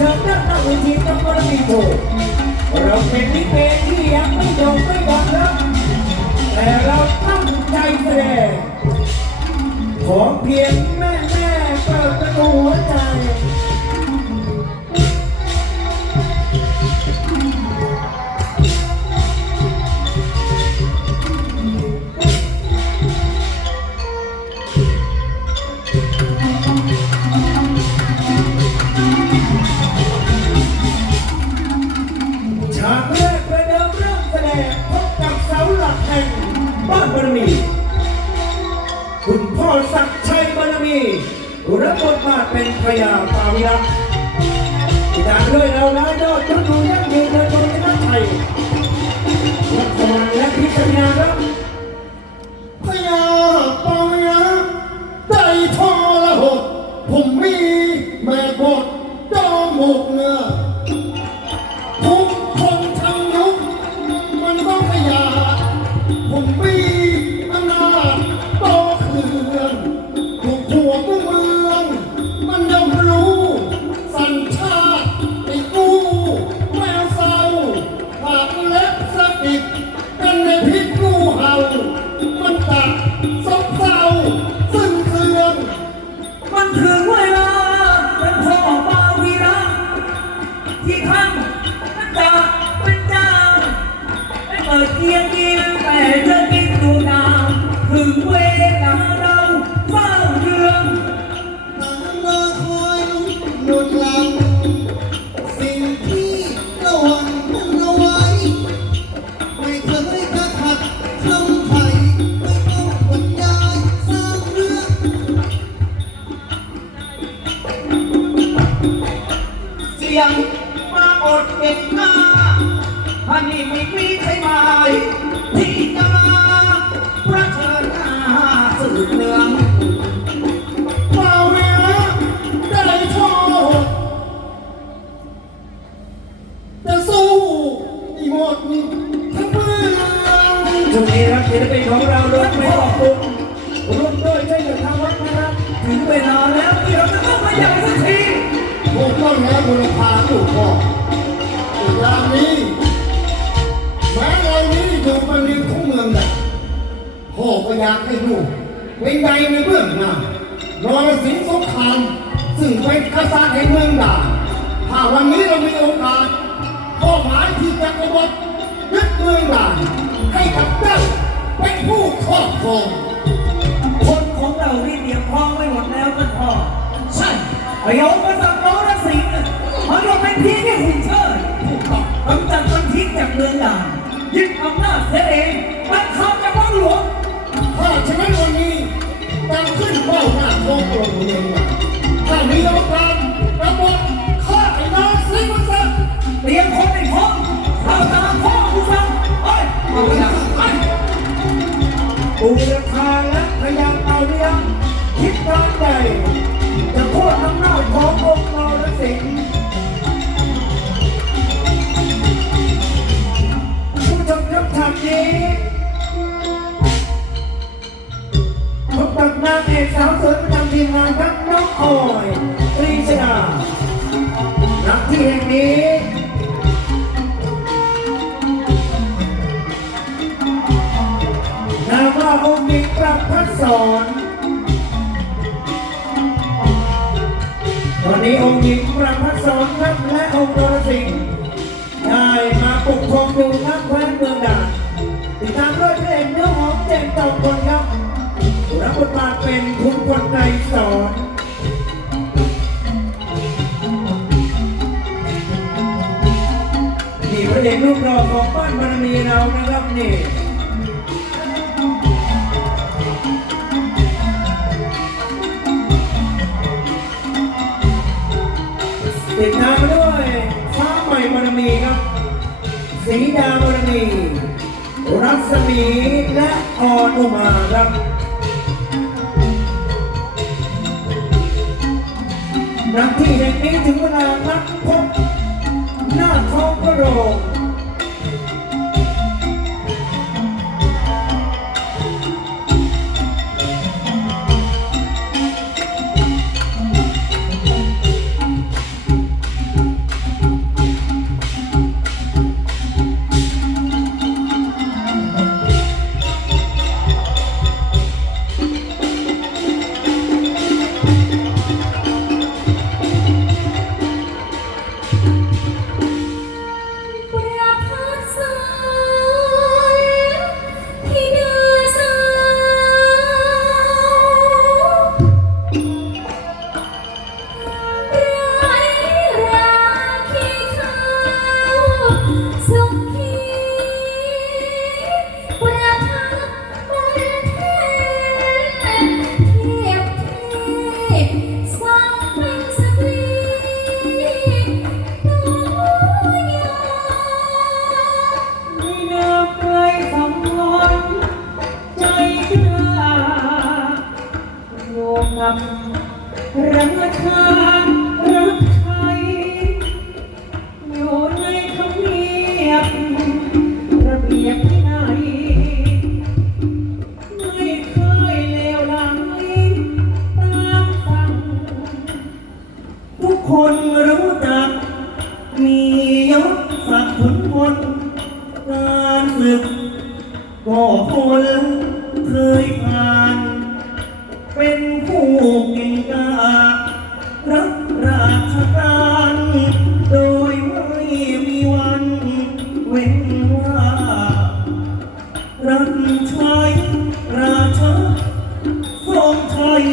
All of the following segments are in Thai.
สู่ความบันเทิงด้านหน้าเวทีกับมรมีโชว์เราเป็นลิเกที่ยังไม่จบไม่หมดครับแต่เราตั้งใจแสดงของเพียงแม่แม่เปิดประตูหัวใจาท อันนี้ไม่มีใครหมายที่จะมาประเชิญหน้าสืบเนืองเมาเนื้อได้โทษจะสู้อีหมดทั้งเมืองช่วงนี้ครับศิลปินของเราโดนไม่ขอบคุณร่วมด้วยช่วยกันทำวัดนะครับถึงเวลาแล้วที่เราจะต้องขยับสักทีพวกต้นและบุรพาถูกพ่ออี อก็อยากให้ลูกเป็นใดในเบื้องหน้ารอสิงห์สงครามซึ่งเป็นกษัตริย์แห่งเมืองด่านถ้าวันนี้เรามีโอกาสพ่อหมายที่จะกบฏยึดเมืองด่านให้กับเจ้าเป็นผู้ครอบครองคนของเราที่เตรียมพร้อมไว้หมดแล้วท่านพ่อใช่พยองกษัตริย์น้องและสิงห์มันก็เป็นเพียงแค่หุ่นเชิดถูกต้องกำจัดมันทิ้งจากเมืองด่านยึดอำนาจเสียเองมันทำจากวังหลวง เป้าหน้าท้องกรมเมืองด่าถ้ามีโอกาสกบฏฆ่าไอ้นางสิงห์ซะเตรียมคนให้อมเราตามพ่อกูฟังเฮ้ยเอาไปไปปูราคาและพยายามเอาเรื่องคิดการใหญ่จะโค่นอำนาของ ประพัฒสอนครับและองค์นรสิงห์ได้มาปกครองอยู่นักแคว้นเมืองด่านติดตามด้วยพระเอกเนื้อหอมเจนจอมพลครับรับบทบาทเป็นคุณพลไกรสอนนี่พระเอกรูปหล่อของบ้านบารมีเรานะครับนี่ ติดตามมาด้วยฟ้าใหม่บารมีครับสีดาบารมี รัศมีและออนุมาครับนักที่แห่งนี้ถึงเวลานัดพบหน้าท้องพระโรง 속 ยบระเบียบ ว้นว่ารับใช้ราชาทรงไทย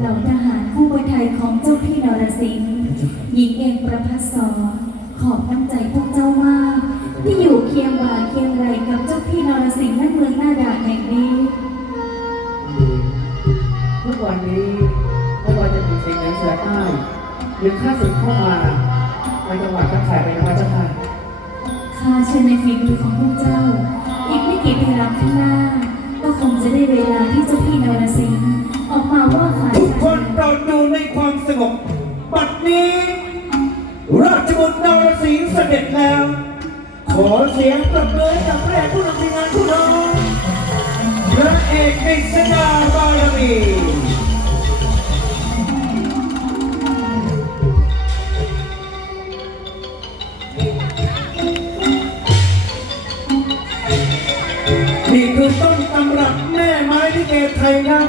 เหล่าทหารคู่ประไทยของเจ้าพี่นรสิงห์หญิงเองประพัสสรขอบน้ำใจพวกเจ้ามาก ที่อยู่เคียงบ่าเคียงไหลกับเจ้าพี่นรสิงห์ณเมืองหน้าด่านแห่งนี้ทุกวันนี้ไม่ว่าจะมีสิ่งไหนเสือใต้หรือข้าศึกเข้ามาในจังหวัดตั้งแต่ไปนวัดเจ้าค่ะข้าเชื่อในฝีมือของพวกเจ้า อีกไม่กี่เวลาข้างหน้า ก็คงจะได้เวลาที่เจ้าพี่นรสิงห์ออกมาว่า แล้ว ขอเสียงปรบมือให้กับพรกผู้นำทีมงานผู้น้องพระเอกกฤษดาบารมีนี่คือต้นตำรับแม่ไม้ที่เกไทยนะ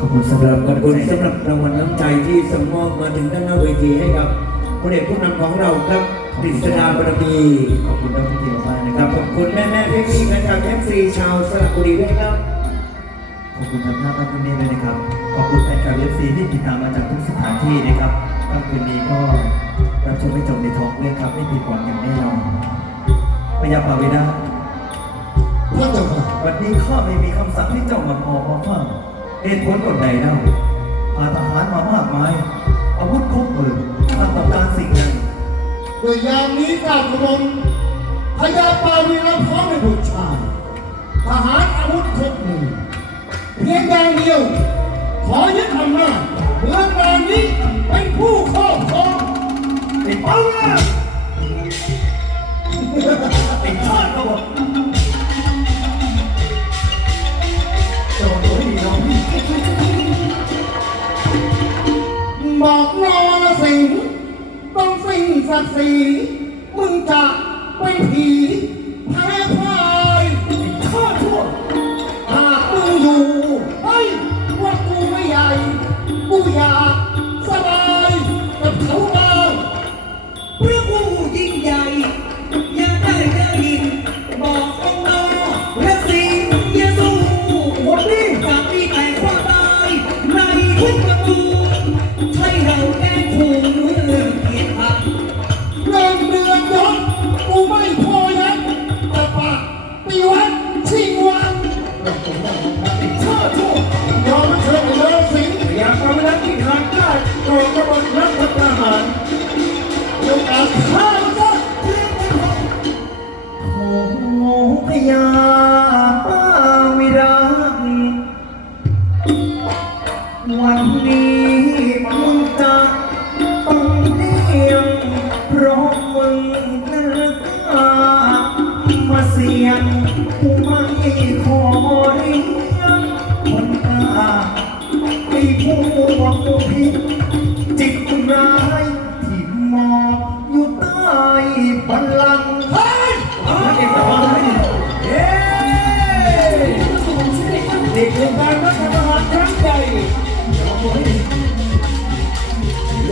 ขอบคุณสำสำหหรัรับบขอบคุณสำหรับรางวัลน้ำใจที่ส่งมอบมาถึงด้านหน้าเวทีให้กับพระเอกผู้นำของเราครับกฤษดาบารมีขอบคุณท่านผู้เกี่ยวข้องนะนะคครัรับบขอบคุณแม่แม่ๆพี่ๆแฟนคลับเอฟซีชาวสระบุรีด้วยครับขอบคุณทางหน้าบ้านที่นี่ด้วยนะครับขอบคุณแฟนคลับเอฟซีที่ติดตามมาจากทุกสถานที่นะครับค่ำคืนนี้ก็รับชมให้จบในท้องเรื่องครับไม่ผิดหวังอย่างแน่นอนพยาปาเวดาพระเจ้าค่ะวันนี้ข้าไม่มีคำสั่งให้เจ้ามาพอมาฟัง เหตุผลกับใดเล่าอาทหารมามากมาย อาวุธครบมือทำกับการสิ่งใดโดยยามนี้กาบกระมมพยาปาวีรับพร้อมในบุตรชายทหารอาวุธครบมือเพียงอย่างเดียว ขอยึดอำนาจเรื่องรานนี้เป็นผู้ครอบครองเป็นเป้าหน้าเป็นชาติกบฏักศรีมึงจะ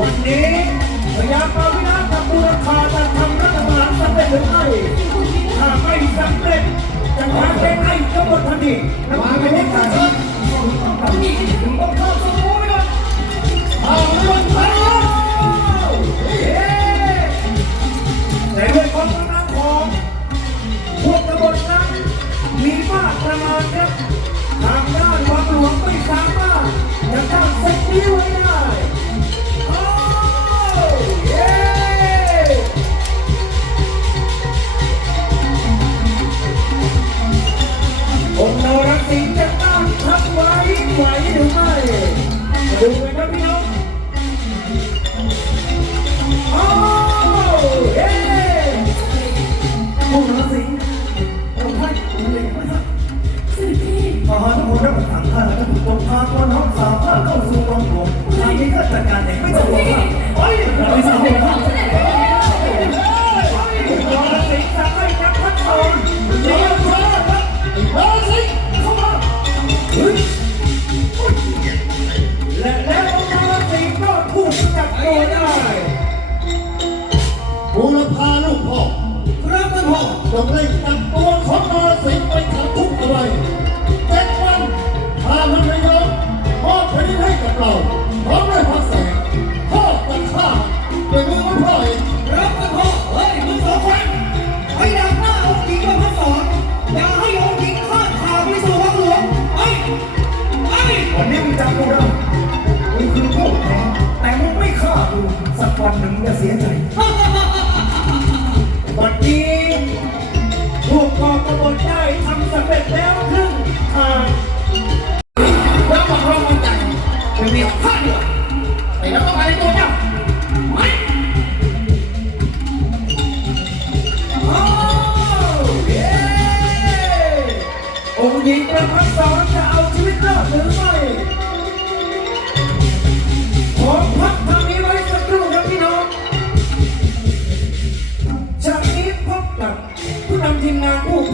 วันนี้พยายามปาบพินาศกับบูรพาจะทำรัฐบาลสำเร็จหรือไม่ถ้าไม่สำเร็จจะทำเป็ให้กบฏทันทีมาไม่ได้การแต่ด้ความกำลังของพวกกบฏนั้นมีมากระมาณครับทางด้านความหลวงไม่สามารถจะตั้งเซ็ตนี้ไว้ได้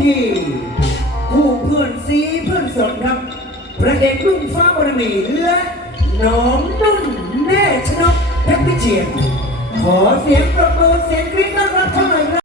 ที่คู่เพื่อนซีเพื่อนสนครับ พระเอกรุ่งฟ้าวรมีและน้องนุ่นแน่ชนกเพชรพิเชียนขอเสียงประมือเสียงกรี๊ดต้อนรับเข้ามา